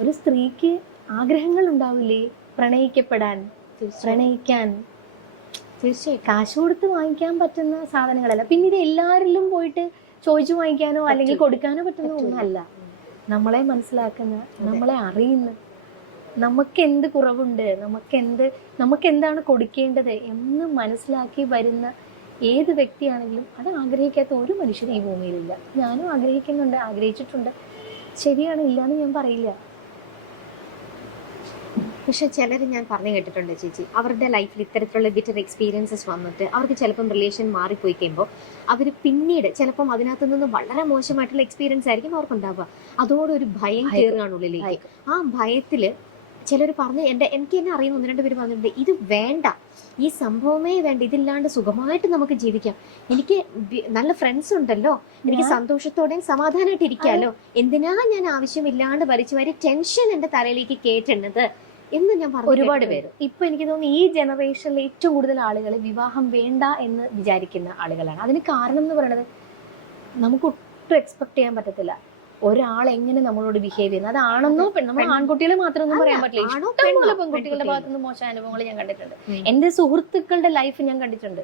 ഒരു സ്ത്രീക്ക് ആഗ്രഹങ്ങൾ ഉണ്ടാവില്ലേ പ്രണയിക്കപ്പെടാൻ പ്രണയിക്കാൻ. തീർച്ചയായും. കാശ് കൊടുത്ത് വാങ്ങിക്കാൻ പറ്റുന്ന സാധനങ്ങളല്ല. പിന്നെ ഇത് എല്ലാവരിലും പോയിട്ട് ചോദിച്ചു വാങ്ങിക്കാനോ അല്ലെങ്കിൽ കൊടുക്കാനോ പറ്റുന്ന ഒന്നല്ല. നമ്മളെ മനസ്സിലാക്കുന്ന നമ്മളെ അറിയുന്ന നമുക്ക് എന്ത് കുറവുണ്ട് നമുക്ക് എന്ത് നമുക്ക് എന്താണ് കൊടുക്കേണ്ടത് എന്ന് മനസ്സിലാക്കി വരുന്ന ഏത് വ്യക്തിയാണെങ്കിലും അത് ആഗ്രഹിക്കാത്ത ഒരു മനുഷ്യനും ഈ ഭൂമിയിലില്ല. ഞാനും ആഗ്രഹിക്കുന്നുണ്ട് ആഗ്രഹിച്ചിട്ടുണ്ട്. ശരിയാണ് ഇല്ലാന്ന് ഞാൻ പറയില്ല. പക്ഷെ ചിലർ ഞാൻ പറഞ്ഞു കേട്ടിട്ടുണ്ട് ചേച്ചി. അവരുടെ ലൈഫിൽ ഇത്തരത്തിലുള്ള ബിറ്റർ എക്സ്പീരിയൻസസ് വന്നിട്ട് അവർക്ക് ചിലപ്പം റിലേഷൻ മാറിപ്പോയി കഴിയുമ്പോൾ അവർ പിന്നീട് ചിലപ്പം അതിനകത്ത് നിന്ന് വളരെ മോശമായിട്ടുള്ള എക്സ്പീരിയൻസ് ആയിരിക്കും അവർക്ക് ഉണ്ടാവുക അതോടെ ഒരു ഭയം. കയറുകയാണ് ഉള്ളിലേക്ക്. ആ ഭയത്തിൽ ചിലർ പറഞ്ഞ് എന്റെ എനിക്ക് എന്നെ അറിയുന്ന ഒന്ന് രണ്ട് പേര് പറഞ്ഞിട്ടുണ്ട് ഇത് വേണ്ട. ഈ സംഭവമേ വേണ്ട. ഇതില്ലാണ്ട് സുഖമായിട്ട് നമുക്ക് ജീവിക്കാം. എനിക്ക് നല്ല ഫ്രണ്ട്സ് ഉണ്ടല്ലോ. എനിക്ക് സന്തോഷത്തോടെയും സമാധാനമായിട്ട് ഇരിക്കാമല്ലോ എന്തിനാ ഞാൻ ആവശ്യമില്ലാണ്ട് വലിച്ചു വാരി ടെൻഷൻ എന്റെ തലയിലേക്ക് കേട്ടുന്നത് എന്ന് ഞാൻ പറഞ്ഞു ഒരുപാട് പേര് ഇപ്പൊ എനിക്ക് തോന്നുന്നു ഈ ജനറേഷനിലെ ഏറ്റവും കൂടുതൽ ആളുകൾ വിവാഹം വേണ്ട എന്ന് വിചാരിക്കുന്ന ആളുകളാണ് അതിന് കാരണം എന്ന് പറയുന്നത് നമുക്ക് ഒട്ടും എക്സ്പെക്ട് ചെയ്യാൻ പറ്റത്തില്ല ഒരാൾ എങ്ങനെ നമ്മളോട് ബിഹേവ് ചെയ്യുന്നത് അതാണെന്നോ നമ്മൾ. ആൺകുട്ടികളെ മാത്രമൊന്നും പറയാൻ പറ്റില്ല ഇഷ്ടംപോലെ? പെൺകുട്ടികളുടെ. ഭാഗത്തുനിന്ന് മോശം അനുഭവങ്ങൾ ഞാൻ കണ്ടിട്ടുണ്ട്. എന്റെ സുഹൃത്തുക്കളുടെ ലൈഫ് ഞാൻ കണ്ടിട്ടുണ്ട്